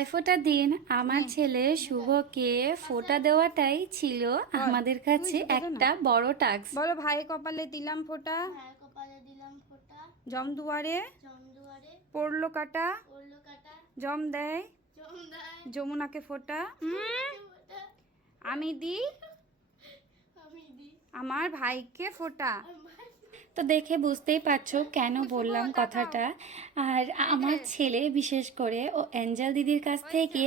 ভাইফোঁটার দিন আমার ছেলে শুভকে ফোঁটা দেওয়াটাই ছিল আমাদের কাছে একটা বড় টাস্ক। বলো, ভাই কপালে দিলাম ফোঁটা, ভাইয়ের কপালে দিলাম ফোঁটা, জমদুয়ারে জমদুয়ারে পড়লো কাটা, পড়লো কাটা, জম দেয় জমদায় যমুনাকে ফোঁটা। ফোঁটা, আমি দিই আমি দিই আমার ভাইকে ফোঁটা। আমার তো দেখে বুঝতেই পারছো কেন বললাম কথাটা। আর আমার ছেলে বিশেষ করে ও অ্যাঞ্জেল দিদির কাছ থেকে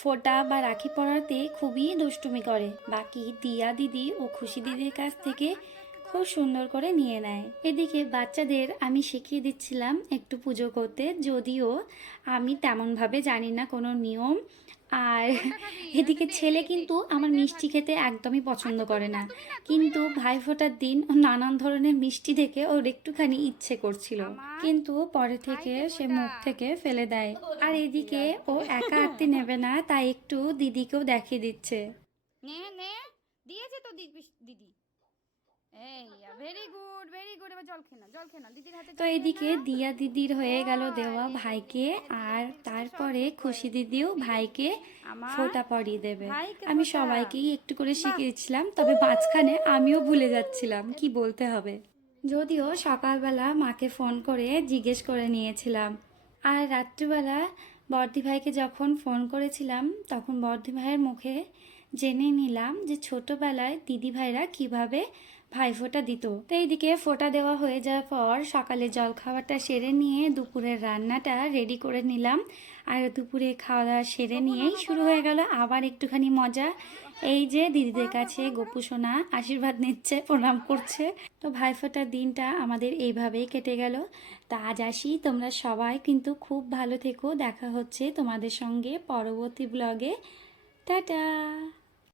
ফোঁটা বা রাখি পরাতে খুবই দুষ্টুমি করে। বাকি দিয়া দিদি ও খুশি দিদির কাছ থেকে খুব সুন্দর করে নিয়ে নেয়। এদিকে বাচ্চাদের আমি শিখিয়ে দিচ্ছিলাম একটু পুজো করতে, যদিও আমি তেমনভাবে জানি না কোনো নিয়ম। আর এদিকে ছেলে কিন্তু আমার মিষ্টি খেতে একদমই পছন্দ করে না, কিন্তু ভাইফোঁটার দিন ও নানান ধরনের মিষ্টি দেখে ওর একটুখানি ইচ্ছে করছিল, কিন্তু পরে থেকে সে মুখ থেকে ফেলে দেয়। আর এদিকে ও একা আরতি নেবে না, তাই একটু দিদিকেও দেখিয়ে দিচ্ছে। নে নে দিয়েছে তো দিদি। এই ভেরি গুড ভেরি গুড। এবার জল খেনা, জল খেনা দিদির হাতে। তো এদিকে দিয়া দিদির হয়ে গেল দেওয়া ভাইকে, আর তারপরে খুশি দিদিও ভাইকে ফোঁটা পরিয়ে দেবে। আমি সবাইকেই একটু করে শিখিয়েছিলাম, তবে মাঝখানে আমিও ভুলে যাচ্ছিলাম কি বলতে হবে। যদিও সকালবেলা মাকে ফোন করে জিজ্ঞেস করে নিয়েছিলাম, আর রাত্রিবেলা বর্দি ভাইকে যখন ফোন করেছিলাম তখন বর্দি ভাইয়ের মুখে জেনে নিলাম যে ছোটবেলায় দিদি ভাইরা কীভাবে ভাইফোঁটা দিত। তো এইদিকে ফোঁটা দেওয়া হয়ে যাওয়ার পর সকালে জল খাবারটা সেরে নিয়ে দুপুরের রান্নাটা রেডি করে নিলাম। আর দুপুরে খাওয়া দাওয়া সেরে নিয়েই শুরু হয়ে গেল আবার একটুখানি মজা। এই যে দিদিদের কাছে গপু সোনা আশীর্বাদ নিচ্ছে, প্রণাম করছে। তো ভাইফোঁটার দিনটা আমাদের এইভাবেই কেটে গেল। তা আজ আসি, তোমরা সবাই কিন্তু খুব ভালো থেকো। দেখা হচ্ছে তোমাদের সঙ্গে পরবর্তী ব্লগে। টাটা।